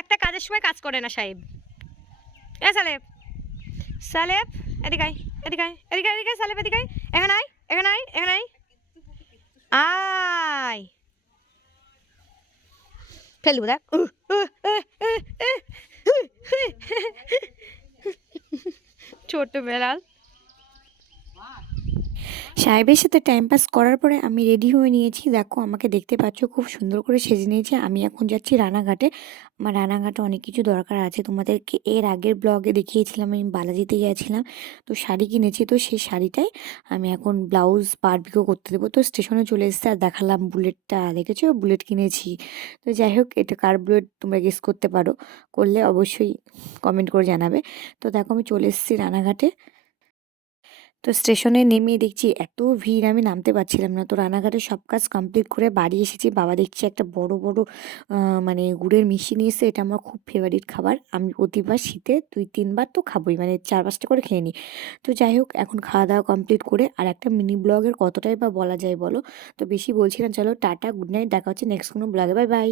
একটা কাজের সময় কাজ করে না সাহেব। এ সালেব, সালেব এদিকে আয়, এদিকে আয়, এদিকে এদিকে সালেব এদিকে আয়, এখানে আয়, এখানে আয়, এখানে আয়, আয় ফেলবো দেখ। ছোট বেড়াল। সাহেবের সাথে টাইম পাস করার পরে আমি রেডি হয়ে নিয়েছি। দেখো আমাকে দেখতে পাচ্ছ, খুব সুন্দর করে সেজে নিয়েছি। আমি এখন যাচ্ছি রানাঘাটে। আমার রানাঘাটে অনেক কিছু দরকার আছে। তোমাদেরকে এর আগের ব্লগে দেখিয়েছিলাম আমি বালাজিতে গিয়েছিলাম, তো শাড়ি কিনেছি। তো সেই শাড়িটাই আমি এখন ব্লাউজ বারবিকও করতে দেবো। তো স্টেশনে চলে এসেছে আর দেখালাম বুলেটটা, দেখেছো বুলেট কিনেছি। তো যাই হোক, এটা কার বুলেট তোমরা গেস করতে পারো, করলে অবশ্যই কমেন্ট করে জানাবে। তো দেখো আমি চলে এসেছি রানাঘাটে। তো স্টেশনে নেমে দেখছি এত ভিড়, আমি নামতে পারছিলাম না। তো রানাঘাটে সব কাজ কমপ্লিট করে বাড়ি এসেছি। বাবা দেখছি একটা বড় বড় মানে গুড়ের মিষ্টি নিয়ে এসে। এটা আমার খুব ফেভারিট খাবার, আমি প্রতিবার শীতে 2-3 বার তো খাবোই, মানে 4-5টা করে খেয়ে নিই। তো যাই হোক, এখন খাওয়া দাওয়া কমপ্লিট করে আর একটা মিনি ব্লগের কতটাই বা বলা যায় বলো। তো বেশি বলছি না, চলো টাটা, গুড নাইট, দেখা হচ্ছে নেক্সট কোনো ব্লগে, বাই বাই।